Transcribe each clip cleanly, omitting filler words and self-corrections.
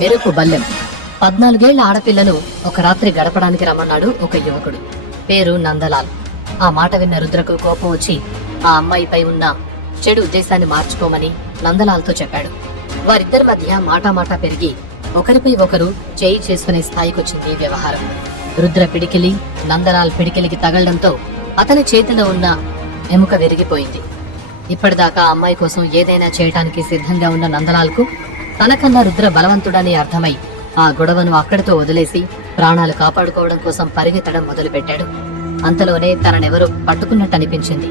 మెరుపు బల్లెం. 14 ఏళ్ల ఆడపిల్లను ఒక రాత్రి గడపడానికి రమ్మన్నాడు ఒక యువకుడు. పేరు నందలాల్. ఆ మాట విన్న రుద్రకు కోపం వచ్చి ఆ అమ్మాయిపై ఉన్న చెడు ఉద్దేశాన్ని మార్చుకోమని నందలాల్తో చెప్పాడు. వారిద్దరి మధ్య మాటామాటా పెరిగి ఒకరిపై ఒకరు చేయి చేసుకునే స్థాయికొచ్చింది వ్యవహారం. రుద్ర పిడికిలి నందలాల్ పిడికిలికి తగలడంతో అతని చేతిలో ఉన్న ఎముక విరిగిపోయింది. ఇప్పటిదాకా అమ్మాయి కోసం ఏదైనా చేయటానికి సిద్ధంగా ఉన్న నందలాల్కు తనకన్నా రుద్ర బలవంతుడని అర్థమై ఆ గొడవను అక్కడితో వదిలేసి ప్రాణాలు కాపాడుకోవడం కోసం పరిగెత్తడం మొదలుపెట్టాడు. అంతలోనే తననెవరో పట్టుకున్నట్టనిపించింది.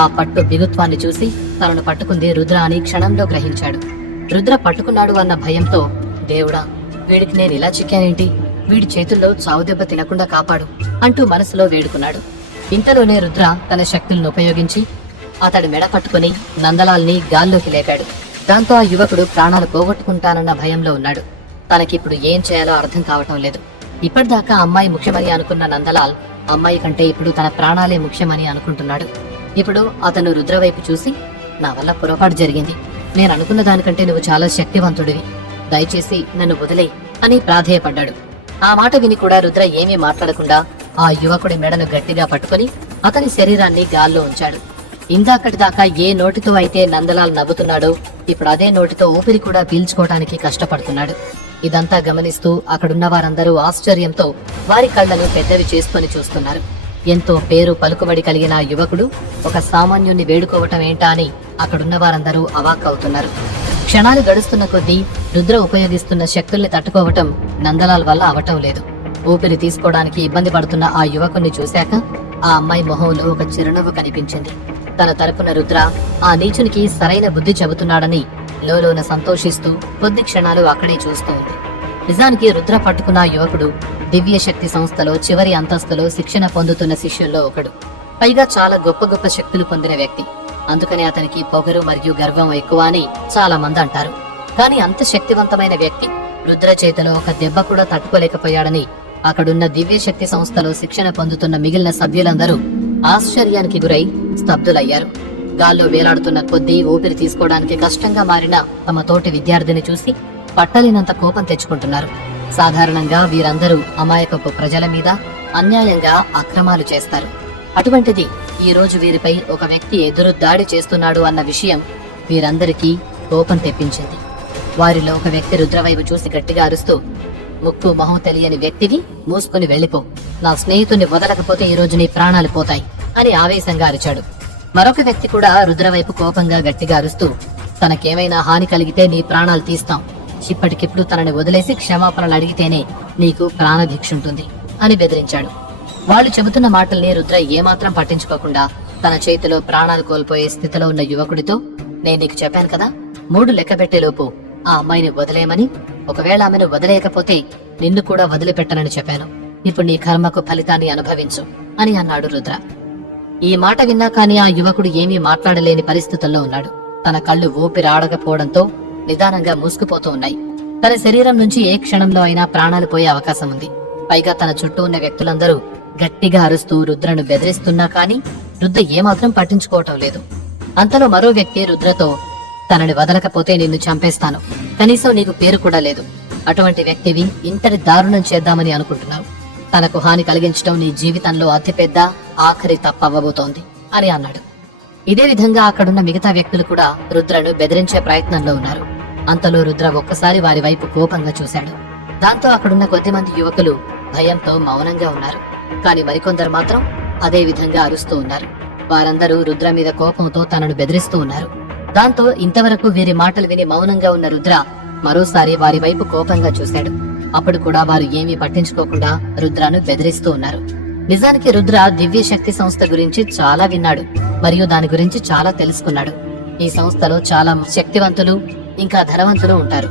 ఆ పట్టు బిగుత్వాన్ని చూసి తనను పట్టుకుంది రుద్ర అని క్షణంలో గ్రహించాడు. రుద్ర పట్టుకున్నాడు అన్న భయంతో, దేవుడా, వీడికి నేను ఇలా చిక్కానేంటి? వీడి చేతుల్లో చావు దెబ్బ తినకుండా కాపాడు అంటూ మనసులో వేడుకున్నాడు. ఇంతలోనే రుద్ర తన శక్తులను ఉపయోగించి అతడి మెడ పట్టుకుని నందలాల్ని గాల్లోకి లేపాడు. దాంతో ఆ యువకుడు ప్రాణాలు పోగొట్టుకుంటానన్న భయంలో ఉన్నాడు. తనకిప్పుడు ఏం చేయాలో అర్థం కావటం లేదు. ఇప్పటిదాకా అమ్మాయి ముఖ్యమని అనుకున్న నందలాల్ అమ్మాయి కంటే ఇప్పుడు తన ప్రాణాలే ముఖ్యమని అనుకుంటున్నాడు. ఇప్పుడు అతను రుద్ర వైపు చూసి, నా వల్ల పొరపాటు జరిగింది. నేను అనుకున్న దానికంటే నువ్వు చాలా శక్తివంతుడివి. దయచేసి నన్ను వదిలేయ్ అని ప్రాధేయపడ్డాడు. ఆ మాట విని కూడా రుద్ర ఏమీ మాట్లాడకుండా ఆ యువకుడి మెడను గట్టిగా పట్టుకుని అతని శరీరాన్ని గాల్లో ఉంచాడు. ఇందాకటిదాకా ఏ నోటితో అయితే నందలాల్ నవ్వుతున్నాడో ఇప్పుడు అదే నోటితో ఊపిరి కూడా పీల్చుకోవడానికి కష్టపడుతున్నాడు. ఇదంతా గమనిస్తూ అక్కడున్న వారందరూ ఆశ్చర్యంతో వారి కళ్లను పెద్దవి చేసుకుని చూస్తున్నారు. ఎంతో పేరు పలుకుబడి కలిగిన ఆ యువకుడు ఒక సామాన్యుణ్ణి వేడుకోవటం ఏంటా అని అక్కడున్న వారందరూ అవాక్కవుతున్నారు. క్షణాలు గడుస్తున్న కొద్దీ రుద్ర ఉపయోగిస్తున్న శక్తుల్ని తట్టుకోవటం నందలాల్ వల్ల అవటం లేదు. ఊపిరి తీసుకోవడానికి ఇబ్బంది పడుతున్న ఆ యువకుణ్ణి చూశాక ఆ అమ్మాయి మొహంలో ఒక చిరునవ్వు కనిపించింది. తన తరపున రుద్ర ఆ నీచునికి సరైన బుద్ధి చెబుతున్నాడని లోలోన సంతోషిస్తూ కొద్ది క్షణాలు అక్కడే చూస్తూ ఉంది. నిజానికి రుద్ర పట్టుకున్న యువకుడు దివ్య శక్తి సంస్థలో చివరి అంతస్తులో శిక్షణ పొందుతున్న శిష్యుల్లో ఒకడు. పైగా చాలా గొప్ప గొప్ప శక్తులు పొందిన వ్యక్తి. అందుకని అతనికి పొగరు మరియు గర్వం ఎక్కువ అని చాలా మంది అంటారు. కానీ అంత శక్తివంతమైన వ్యక్తి రుద్ర చేతిలో ఒక దెబ్బ కూడా తట్టుకోలేకపోయాడని అక్కడున్న దివ్య శక్తి సంస్థలో శిక్షణ పొందుతున్న మిగిలిన సభ్యులందరూ ఆశ్చర్యానికి గురై స్తబ్దులయ్యారు. గాల్లో వేలాడుతున్న కొద్దీ ఊపిరి తీసుకోవడానికి కష్టంగా మారిన తమ తోటి విద్యార్థిని చూసి పట్టలేనంత కోపం తెచ్చుకుంటున్నారు. సాధారణంగా వీరందరూ అమాయకపు ప్రజల మీద అన్యాయంగా అక్రమాలు చేస్తారు. అటువంటిది ఈ రోజు వీరిపై ఒక వ్యక్తి ఎదురు దాడి చేస్తున్నాడు అన్న విషయం వీరందరికీ కోపం తెప్పించింది. వారిలో ఒక వ్యక్తి రుద్రవైపు చూసి గట్టిగా అరుస్తూ, ముక్కు మొహం తెలియని వ్యక్తివి, మూసుకుని వెళ్లిపో. నా స్నేహితుని వదలకపోతే ఈ రోజు నీ ప్రాణాలు పోతాయి అని ఆవేశంగా అరిచాడు. మరొక వ్యక్తి కూడా రుద్రవైపు కోపంగా గట్టిగా అరుస్తూ, తనకేమైనా హాని కలిగితే నీ ప్రాణాలు తీస్తాం. ఇప్పటికిప్పుడు తనని వదిలేసి క్షమాపణలు అడిగితేనే నీకు ప్రాణభిక్షుంటుంది అని బెదిరించాడు. వాళ్ళు చెబుతున్న మాటల్ని రుద్ర ఏమాత్రం పట్టించుకోకుండా తన చేతిలో ప్రాణాలు కోల్పోయే స్థితిలో ఉన్న యువకుడితో, నేను నీకు చెప్పాను కదా, 3 లెక్క పెట్టేలోపు ఆ అమ్మాయిని వదిలేయమని. ఒకవేళ ఆమెను వదిలేయకపోతే నిన్ను కూడా వదిలిపెట్టనని చెప్పాను. ఇప్పుడు నీ కర్మకు ఫలితాన్ని అనుభవించు అని అన్నాడు రుద్ర. ఈ మాట విన్నా కానీ ఆ యువకుడు ఏమీ మాట్లాడలేని పరిస్థితుల్లో ఉన్నాడు. తన కళ్ళు ఊపిరి ఆడకపోవడంతో నిదానంగా మూసుకుపోతూ ఉన్నాయి. తన శరీరం నుంచి ఏ క్షణంలో అయినా ప్రాణాలు పోయే అవకాశం ఉంది. పైగా తన చుట్టూ ఉన్న వ్యక్తులందరూ గట్టిగా అరుస్తూ రుద్రను బెదిరిస్తున్నా కానీ రుద్ర ఏమాత్రం పట్టించుకోవటం లేదు. అంతలో మరో వ్యక్తి రుద్రతో, తనని వదలకపోతే నిన్ను చంపేస్తాను. కనీసం నీకు పేరు కూడా లేదు. అటువంటి వ్యక్తివి ఇంతటి దారుణం చేద్దామని అనుకుంటున్నావు. తనకు హాని కలిగించడం నీ జీవితంలో అతిపెద్ద ఆఖరి తప్పవ్వబోతోంది అని అన్నాడు. ఇదే విధంగా అక్కడున్న మిగతా వ్యక్తులు కూడా రుద్రను బెదిరించే ప్రయత్నంలో ఉన్నారు. అంతలో రుద్ర ఒక్కసారి వారి వైపు కోపంగా చూశాడు. దాంతో అక్కడున్న కొద్దిమంది యువకులు భయంతో మౌనంగా ఉన్నారు. కానీ మరికొందరు మాత్రం అదే విధంగా అరుస్తూ ఉన్నారు. వారందరూ రుద్ర మీద కోపంతో తనను బెదిరిస్తూ ఉన్నారు. దాంతో ఇంతవరకు వీరి మాటలు విని మౌనంగా ఉన్న రుద్ర మరోసారి వారి వైపు కోపంగా చూశాడు. అప్పుడు కూడా వారు ఏమీ పట్టించుకోకుండా రుద్రను బెదిరిస్తూ ఉన్నారు. నిజానికి రుద్ర దివ్య శక్తి సంస్థ గురించి చాలా విన్నాడు మరియు దాని గురించి చాలా తెలుసుకున్నాడు. ఈ సంస్థలో చాలా శక్తివంతులు ఇంకా ధనవంతులు ఉంటారు.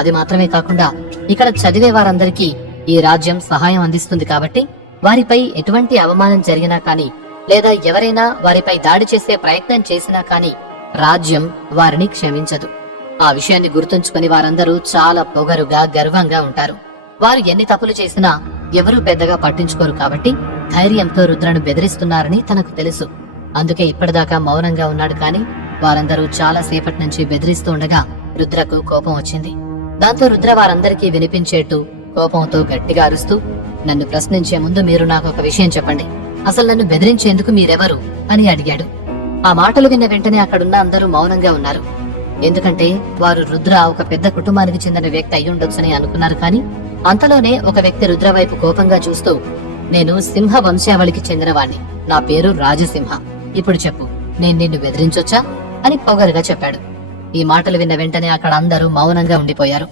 అది మాత్రమే కాకుండా ఇక్కడ చదివే వారందరికీ ఈ రాజ్యం సహాయం అందిస్తుంది. కాబట్టి వారిపై ఎటువంటి అవమానం జరిగినా కానీ లేదా ఎవరైనా వారిపై దాడి చేసే ప్రయత్నం చేసినా కానీ రాజ్యం వారిని క్షమించదు. ఆ విషయాన్ని గుర్తుంచుకుని వారందరూ చాలా పొగరుగా గర్వంగా ఉంటారు. వారు ఎన్ని తప్పులు చేసినా ఎవరూ పెద్దగా పట్టించుకోరు. కాబట్టి ధైర్యంతో రుద్రను బెదిరిస్తున్నారని తనకు తెలుసు. అందుకే ఇప్పటిదాకా మౌనంగా ఉన్నాడు. కానీ వారందరూ చాలా సేపటి నుంచి బెదిరిస్తూ ఉండగా రుద్రకు కోపం వచ్చింది. దాంతో రుద్ర వారందరికీ వినిపించేట్టు కోపంతో గట్టిగా అరుస్తూ, నన్ను ప్రశ్నించే ముందు మీరు నాకు ఒక విషయం చెప్పండి. అసలు నన్ను బెదిరించేందుకు మీరెవరు అని అడిగాడు. ఆ మాటలు విన్న వెంటనే అక్కడున్న అందరూ మౌనంగా ఉన్నారు. ఎందుకంటే వారు రుద్ర ఒక పెద్ద కుటుంబానికి చెందిన వ్యక్తి అయ్యుండొచ్చని అనుకున్నారు. కానీ అంతలోనే ఒక వ్యక్తి రుద్ర వైపు కోపంగా చూస్తూ, నేను సింహ వంశావళికి చెందినవాణ్ణి. నా పేరు రాజసింహ. ఇప్పుడు చెప్పు, నేను నిన్ను బెదిరించొచ్చా అని పొగరుగా చెప్పాడు. ఈ మాటలు విన్న వెంటనే అక్కడ అందరూ మౌనంగా ఉండిపోయారు.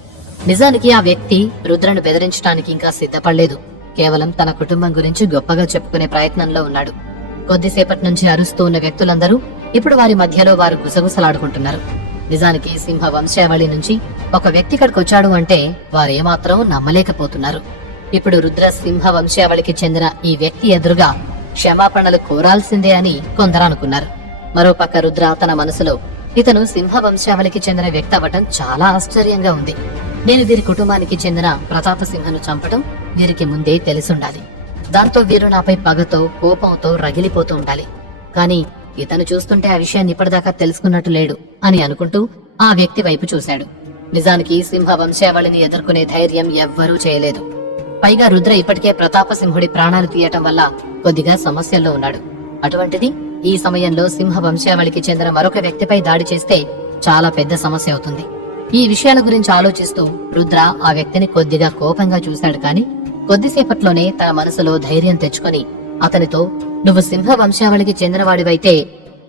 నిజానికి ఆ వ్యక్తి రుద్రను బెదిరించడానికి ఇంకా సిద్ధపడలేదు. కేవలం తన కుటుంబం గురించి గొప్పగా చెప్పుకునే ప్రయత్నంలో ఉన్నాడు. కొద్దిసేపటి నుంచి అరుస్తూ ఉన్న వ్యక్తులందరూ ఇప్పుడు వారి మధ్యలో వారు గుసగుసలాడుకుంటున్నారు. నిజానికి సింహ వంశావళి నుంచి ఒక వ్యక్తి ఇక్కడికి వచ్చాడు అంటే వారేమాత్రం నమ్మలేకపోతున్నారు. ఇప్పుడు రుద్ర సింహ వంశావళికి చెందిన ఈ వ్యక్తి ఎదురుగా క్షమాపణలు కోరాల్సిందే అని కొందరు అనుకున్నారు. మరోపక్క రుద్ర తన మనసులో, ఇతను సింహ వంశావళికి చెందిన వ్యక్తి అవ్వటం చాలా ఆశ్చర్యంగా ఉంది. నేను వీరి కుటుంబానికి చెందిన ప్రతాపసింహను చంపటం వీరికి ముందే తెలిసుండాలి. దాంతో వీరు నాపై పగతో కోపంతో రగిలిపోతూ ఉండాలి. కాని ఇతను చూస్తుంటే ఆ విషయాన్ని ఇప్పటిదాకా తెలుసుకున్నట్టు లేడు అని అనుకుంటూ ఆ వ్యక్తి వైపు చూశాడు. నిజానికి సింహ వంశావళిని ఎదుర్కొనే ధైర్యం ఎవ్వరూ చేయలేదు. పైగా రుద్ర ఇప్పటికే ప్రతాపసింహుడి ప్రాణాలు తీయటం వల్ల కొద్దిగా సమస్యల్లో ఉన్నాడు. అటువంటిది ఈ సమయంలో సింహ వంశావళికి చెందిన మరొక వ్యక్తిపై దాడి చేస్తే చాలా పెద్ద సమస్య అవుతుంది. ఈ విషయాల గురించి ఆలోచిస్తూ రుద్ర ఆ వ్యక్తిని కొద్దిగా కోపంగా చూశాడు. కాని కొద్దిసేపట్లోనే తన మనసులో ధైర్యం తెచ్చుకొని అతనితో, నువ్వు సింహ వంశావళికి చెందినవాడివైతే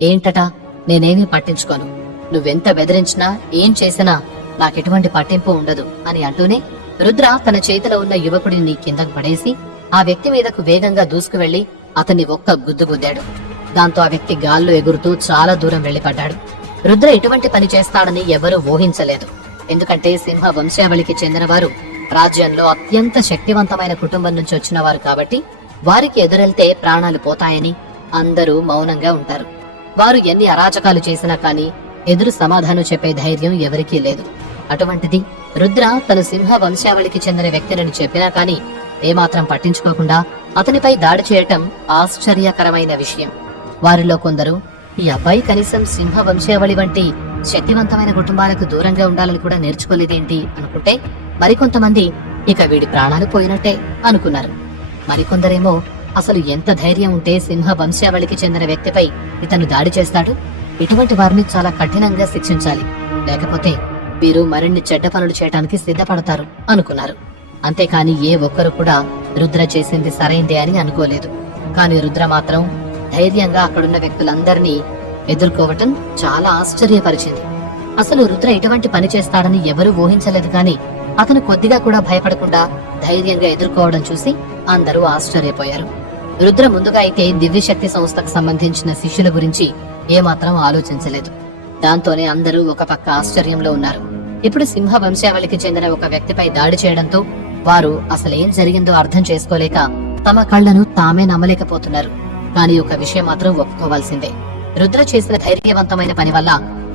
ఏంటట, నేనేమీ పట్టించుకోను. నువ్వెంత బెదిరించినా ఏం చేసినా నాకెటువంటి పట్టింపు ఉండదు అని అంటూనే రుద్ర తన చేతిలో ఉన్న యువకుడిని కిందకు పడేసి ఆ వ్యక్తి మీదకు వేగంగా దూసుకువెళ్లి అతన్ని ఒక్క గుద్దు గుద్దాడు. దాంతో ఆ వ్యక్తి గాల్లో ఎగురుతూ చాలా దూరం వెళ్లిపడ్డాడు. రుద్ర ఇటువంటి పని చేస్తాడని ఎవరూ ఊహించలేదు. ఎందుకంటే సింహ వంశావళికి చెందినవారు రాజ్యంలో అత్యంత శక్తివంతమైన కుటుంబం నుంచి వచ్చిన వారు కాబట్టి వారికి ఎదురెళ్తే ప్రాణాలు పోతాయని అందరూ మౌనంగా ఉంటారు. వారు ఎన్ని అరాచకాలు చేసినా కానీ ఎదురు సమాధానం చెప్పే ధైర్యం ఎవరికీ లేదు. అటువంటిది రుద్ర తను సింహ వంశావళికి చెందిన వ్యక్తిని చెప్పినా కానీ ఏమాత్రం పట్టించుకోకుండా అతనిపై దాడి చేయటం ఆశ్చర్యకరమైన విషయం. వారిలో కొందరు, ఈ అబ్బాయి కనీసం సింహ వంశావళి వంటి శక్తివంతమైన కుటుంబాలకు దూరంగా ఉండాలని కూడా నేర్చుకోలేదేంటి అనుకుంటే, మరికొంతమంది ఇక వీడి ప్రాణాలు పోయినట్టే అనుకున్నారు. మరికొందరేమో అసలు ఎంత ధైర్యం ఉంటే సింహ వంశావళికి చెందిన వ్యక్తిపై ఇతను దాడి చేస్తాడు, ఇటువంటి వారిని చాలా కఠినంగా శిక్షించాలి, లేకపోతే వీరు మరిన్ని చెడ్డ పనులు చేయడానికి సిద్ధపడతారు అనుకున్నారు. అంతేకాని ఏ ఒక్కరు కూడా రుద్ర చేసింది సరైందే అని అనుకోలేదు. కాని రుద్ర మాత్రం ధైర్యంగా అక్కడున్న వ్యక్తులందరినీ ఎదుర్కోవటం చాలా ఆశ్చర్యపరిచింది. అసలు రుద్ర ఇటువంటి పని చేస్తాడని ఎవరూ ఊహించలేదు. కాని అతను కొద్దిగా కూడా భయపడకుండా ధైర్యంగా ఎదుర్కోవడం చూసి అందరూ ఆశ్చర్యపోయారు. రుద్ర ముందుగా అయితే దివ్యశక్తి సంస్థకు సంబంధించిన శిష్యుల గురించి ఏమాత్రం ఆలోచించలేదు. దాంతోనే అందరూ ఒక పక్క ఆశ్చర్యంలో ఉన్నారు. ఇప్పుడు సింహ వంశావళికి చెందిన ఒక వ్యక్తిపై దాడి చేయడంతో వారు అసలేం జరిగిందో అర్థం చేసుకోలేక తమ కళ్లను తామే నమ్మలేకపోతున్నారు. కానీ ఒక విషయం మాత్రం ఒప్పుకోవాల్సిందే, రుద్ర చేసిన ధైర్యవంతమైన పని వల్ల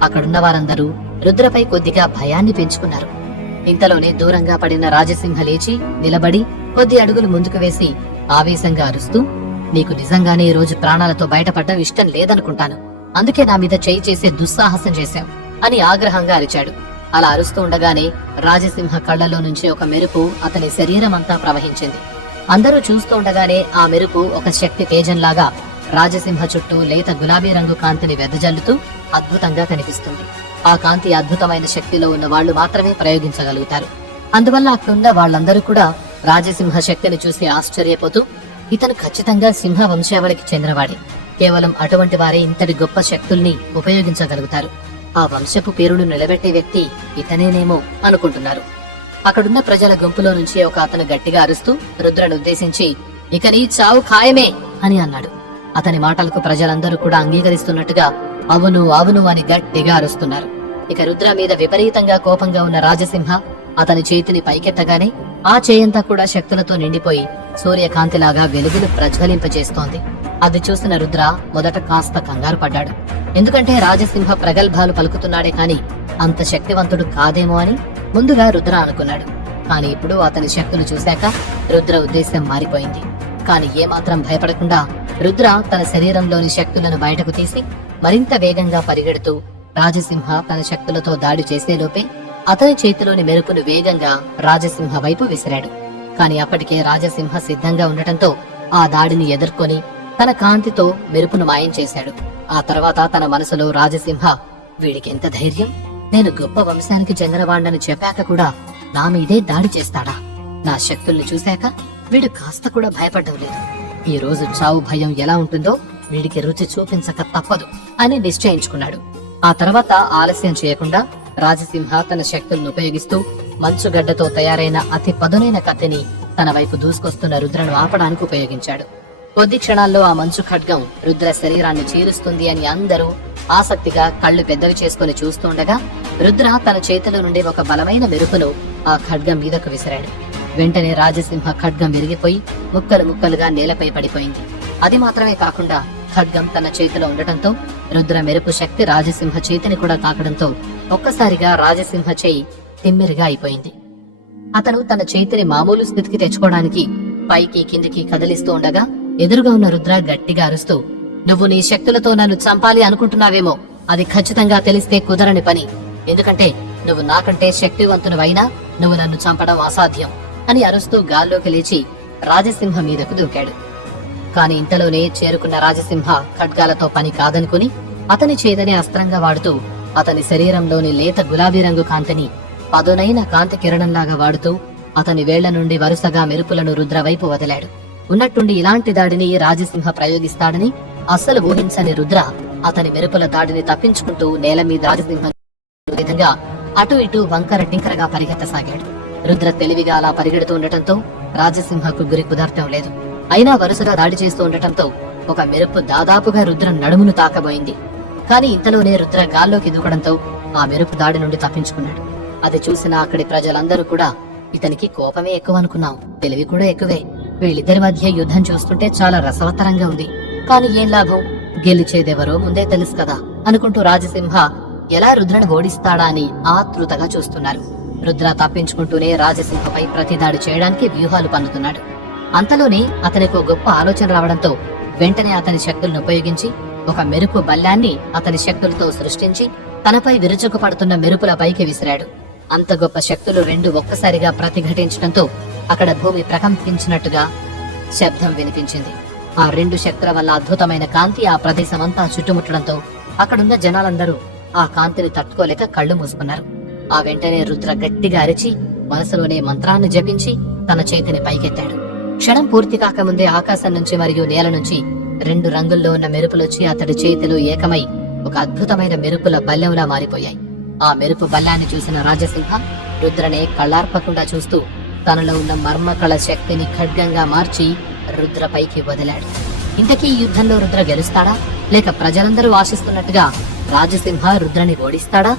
అక్కడున్న వారందరూ రుద్రపై కొద్దిగా భయాన్ని పెంచుకున్నారు. ఇంతలోనే దూరంగా పడిన రాజసింహ లేచి నిలబడి కొద్ది అడుగులు ముందుకు వేసి ఆవేశంగా అరుస్తూ, నీకు నిజంగానే ఈ రోజు ప్రాణాలతో బయటపడడం ఇష్టం లేదనుకుంటాను, అందుకే నా మీద చేయి చేసే దుస్సాహసం చేశావు అని ఆగ్రహంగా అరిచాడు. అలా అరుస్తూ ఉండగానే రాజసింహ కళ్లలో నుంచి ఒక మెరుపు అతని శరీరం అంతా ప్రవహించింది. అందరూ చూస్తూ ఉండగానే ఆ మెరుపు ఒక శక్తి తేజంలాగా రాజసింహ చుట్టూ లేత గులాబీ రంగు కాంతిని వెదజల్లుతూ అద్భుతంగా కనిపిస్తుంది. ఆ కాంతి అద్భుతమైన శక్తిలో ఉన్న వాళ్లు మాత్రమే ప్రయోగించగలుగుతారు. అందువల్ల అక్కడున్న వాళ్ళందరూ కూడా రాజసింహ శక్తిని చూసి ఆశ్చర్యపోతూ, ఇతను ఖచ్చితంగా సింహ వంశావళికి చెందినవాడే, కేవలం అటువంటి వారే ఇంతటి గొప్ప శక్తుల్ని ఉపయోగించగలుగుతారు, ఆ వంశపు పేరును నిలబెట్టే వ్యక్తి ఇతనేనేమో అనుకుంటున్నారు. అక్కడున్న ప్రజల గుంపులో నుంచి ఒక అతను గట్టిగా అరుస్తూ రుద్రను ఉద్దేశించి, ఇక నీ చావు ఖాయమే అని అన్నాడు. అతని మాటలకు ప్రజలందరూ కూడా అంగీకరిస్తున్నట్టుగా అవును అవును అని గట్టిగా అరుస్తున్నారు. ఇక రుద్ర మీద విపరీతంగా కోపంగా ఉన్న రాజసింహ అతని చేతిని పైకెత్తగానే ఆ చేయంతా కూడా శక్తులతో నిండిపోయి సూర్యకాంతిలాగా వెలుగులు ప్రజ్వలింపజేస్తోంది. అది చూసిన రుద్ర మొదట కాస్త కంగారు పడ్డాడు. ఎందుకంటే రాజసింహ ప్రగల్భాలు పలుకుతున్నాడే కాని అంత శక్తివంతుడు కాదేమో అని ముందుగా రుద్ర అనుకున్నాడు. కాని ఇప్పుడు అతని శక్తులు చూశాక రుద్ర ఉద్దేశం మారిపోయింది. కాని ఏమాత్రం భయపడకుండా రుద్ర తన శరీరంలోని శక్తులను బయటకు తీసి మరింత వేగంగా పరిగెడుతూ రాజసింహ తన శక్తులతో దాడి చేసేలోపే అతని చేతిలోని మెరుపును వేగంగా రాజసింహ వైపు విసిరాడు. కాని అప్పటికే రాజసింహ సిద్ధంగా ఉండటంతో ఆ దాడిని ఎదుర్కొని తన కాంతితో మెరుపును మాయం చేశాడు. ఆ తర్వాత తన మనసులో రాజసింహ, వీడికెంత ధైర్యం! నేను గొప్ప వంశానికి చెందినవాణ్ణని చెప్పాక కూడా నా మీదే దాడి చేస్తాడా? నా శక్తుల్ని చూశాక వీడు కాస్త కూడా భయపడ్డం లేదు. ఈ రోజు చావు భయం ఎలా ఉంటుందో వీడికి రుచి చూపించక తప్పదు అని నిశ్చయించుకున్నాడు. ఆ తర్వాత ఆలస్యం చేయకుండా రాజసింహ తన శక్తులను ఉపయోగిస్తూ మంచుగడ్డతో తయారైన అతి పదునైన కత్తిని తన వైపు దూసుకొస్తున్న రుద్రను ఆపడానికి ఉపయోగించాడు. కొద్ది క్షణాల్లో ఆ మంచు ఖడ్గం రుద్ర శరీరాన్ని చీరుస్తుంది అని అందరూ ఆసక్తిగా కళ్ళు పెద్దవి చేసుకుని చూస్తుండగా రుద్ర తన చేతిలో నుండి ఒక బలమైన మెరుపును ఆ ఖడ్గం మీదకు విసిరాడు. వెంటనే రాజసింహ ఖడ్గం విరిగిపోయి ముక్కలు ముక్కలుగా నేలపై పడిపోయింది. అది మాత్రమే కాకుండా ఖడ్గం తన చేతిలో ఉండటంతో రుద్ర మెరుపు శక్తి రాజసింహ చేతిని కూడా తాకడంతో ఒక్కసారిగా రాజసింహ చేయి తిమ్మిరిగా అయిపోయింది. అతను తన చేతిని మామూలు స్థితికి తెచ్చుకోవడానికి పైకి కిందికి కదిలిస్తూ ఉండగా ఎదురుగా ఉన్న రుద్ర గట్టిగా అరుస్తూ, నువ్వు నీ శక్తులతో నన్ను చంపాలి అనుకుంటున్నావేమో, అది ఖచ్చితంగా తెలిస్తే కుదరని పని. ఎందుకంటే నువ్వు నాకంటే శక్తివంతునివైనా నువ్వు నన్ను చంపడం అసాధ్యం అని అరుస్తూ గాల్లోకి లేచి రాజసింహ మీదకు దూకాడు. కాని ఇంతలోనే చేరుకున్న రాజసింహ ఖడ్గాలతో పని కాదనుకుని అతని చేదని అస్త్రంగా వాడుతూ అతని శరీరంలోని లేత గులాబీ రంగు కాంతిని పదునైన కాంతి కిరణంలాగా వాడుతూ అతని వేళ్ల నుండి వరుసగా మెరుపులను రుద్ర వైపు వదిలాడు. ఉన్నట్టుండి ఇలాంటి దాడిని రాజసింహ ప్రయోగిస్తాడని అస్సలు ఊహించని రుద్ర అతని మెరుపుల దాడిని తప్పించుకుంటూ నేల మీద రాజసింహ విధంగా అటు ఇటు వంకర టింకరగా పరిగెత్తసాగాడు. రుద్ర తెలివిగా అలా పరిగెడుతూ ఉండటంతో రాజసింహకు గురి కుదరటం లేదు. అయినా వరుసగా దాడి చేస్తూ ఉండటంతో ఒక మెరుపు దాదాపుగా రుద్ర నడుమును తాకబోయింది. కాని ఇంతలోనే రుద్ర గాల్లోకి దూకడంతో ఆ మెరుపు దాడి నుండి తప్పించుకున్నాడు. అది చూసిన అక్కడి ప్రజలందరూ కూడా, ఇతనికి కోపమే ఎక్కువ అనుకున్నాం, తెలివి కూడా ఎక్కువే. వీళ్ళిద్దరి మధ్య యుద్ధం చూస్తుంటే చాలా రసవత్తరంగా ఉంది. కాని ఏం లాభం, గెలిచేదెవరో ముందే తెలుసు కదా అనుకుంటూ రాజసింహ ఎలా రుద్రను ఓడిస్తాడా అని ఆతృతగా చూస్తున్నారు. రుద్ర తప్పించుకుంటూనే రాజసింహపై ప్రతిదాడి చేయడానికి వ్యూహాలు పన్నుతున్నాడు. అంతలోనే అతనికి ఒక గొప్ప ఆలోచన రావడంతో వెంటనే అతని శక్తులను ఉపయోగించి ఒక మెరుపు బల్లాన్ని అతని శక్తులతో సృష్టించి తనపై విరుచుకు పడుతున్న మెరుపుల పైకి విసిరాడు. అంత గొప్ప శక్తులు రెండు ఒక్కసారిగా ప్రతిఘటించడంతో అక్కడ భూమి ప్రకంపించినట్టుగా శబ్దం వినిపించింది. ఆ రెండు శక్తుల వల్ల అద్భుతమైన కాంతి ఆ ప్రదేశమంతా చుట్టుముట్టడంతో అక్కడున్న జనాలందరూ ఆ కాంతిని తట్టుకోలేక కళ్ళు మూసుకున్నారు. ఆ వెంటనే రుద్ర గట్టిగా అరిచి మనసులోనే మంత్రాన్ని జపించి తన చేతిని పైకెత్తాడు. క్షణం పూర్తి కాకముందే ఆకాశం నుంచి మరియు నేల నుంచి రెండు రంగుల్లో ఉన్న మెరుపులొచ్చి అతడి చేతిలో ఏకమై ఒక అద్భుతమైన మెరుపుల బల్లెంలా మారిపోయాయి. ఆ మెరుపు బల్లాన్ని చూసిన రాజసింహ రుద్రనే కళ్ళార్పకుండా చూస్తూ తనలో ఉన్న మర్మకళ శక్తిని ఖడ్గంగా మార్చి రుద్ర పైకి వదిలాడు. ఇంతకీ ఈ యుద్ధంలో రుద్ర గెలుస్తాడా, లేక ప్రజలందరూ ఆశిస్తున్నట్టుగా రాజసింహ రుద్రని ఓడిస్తాడా?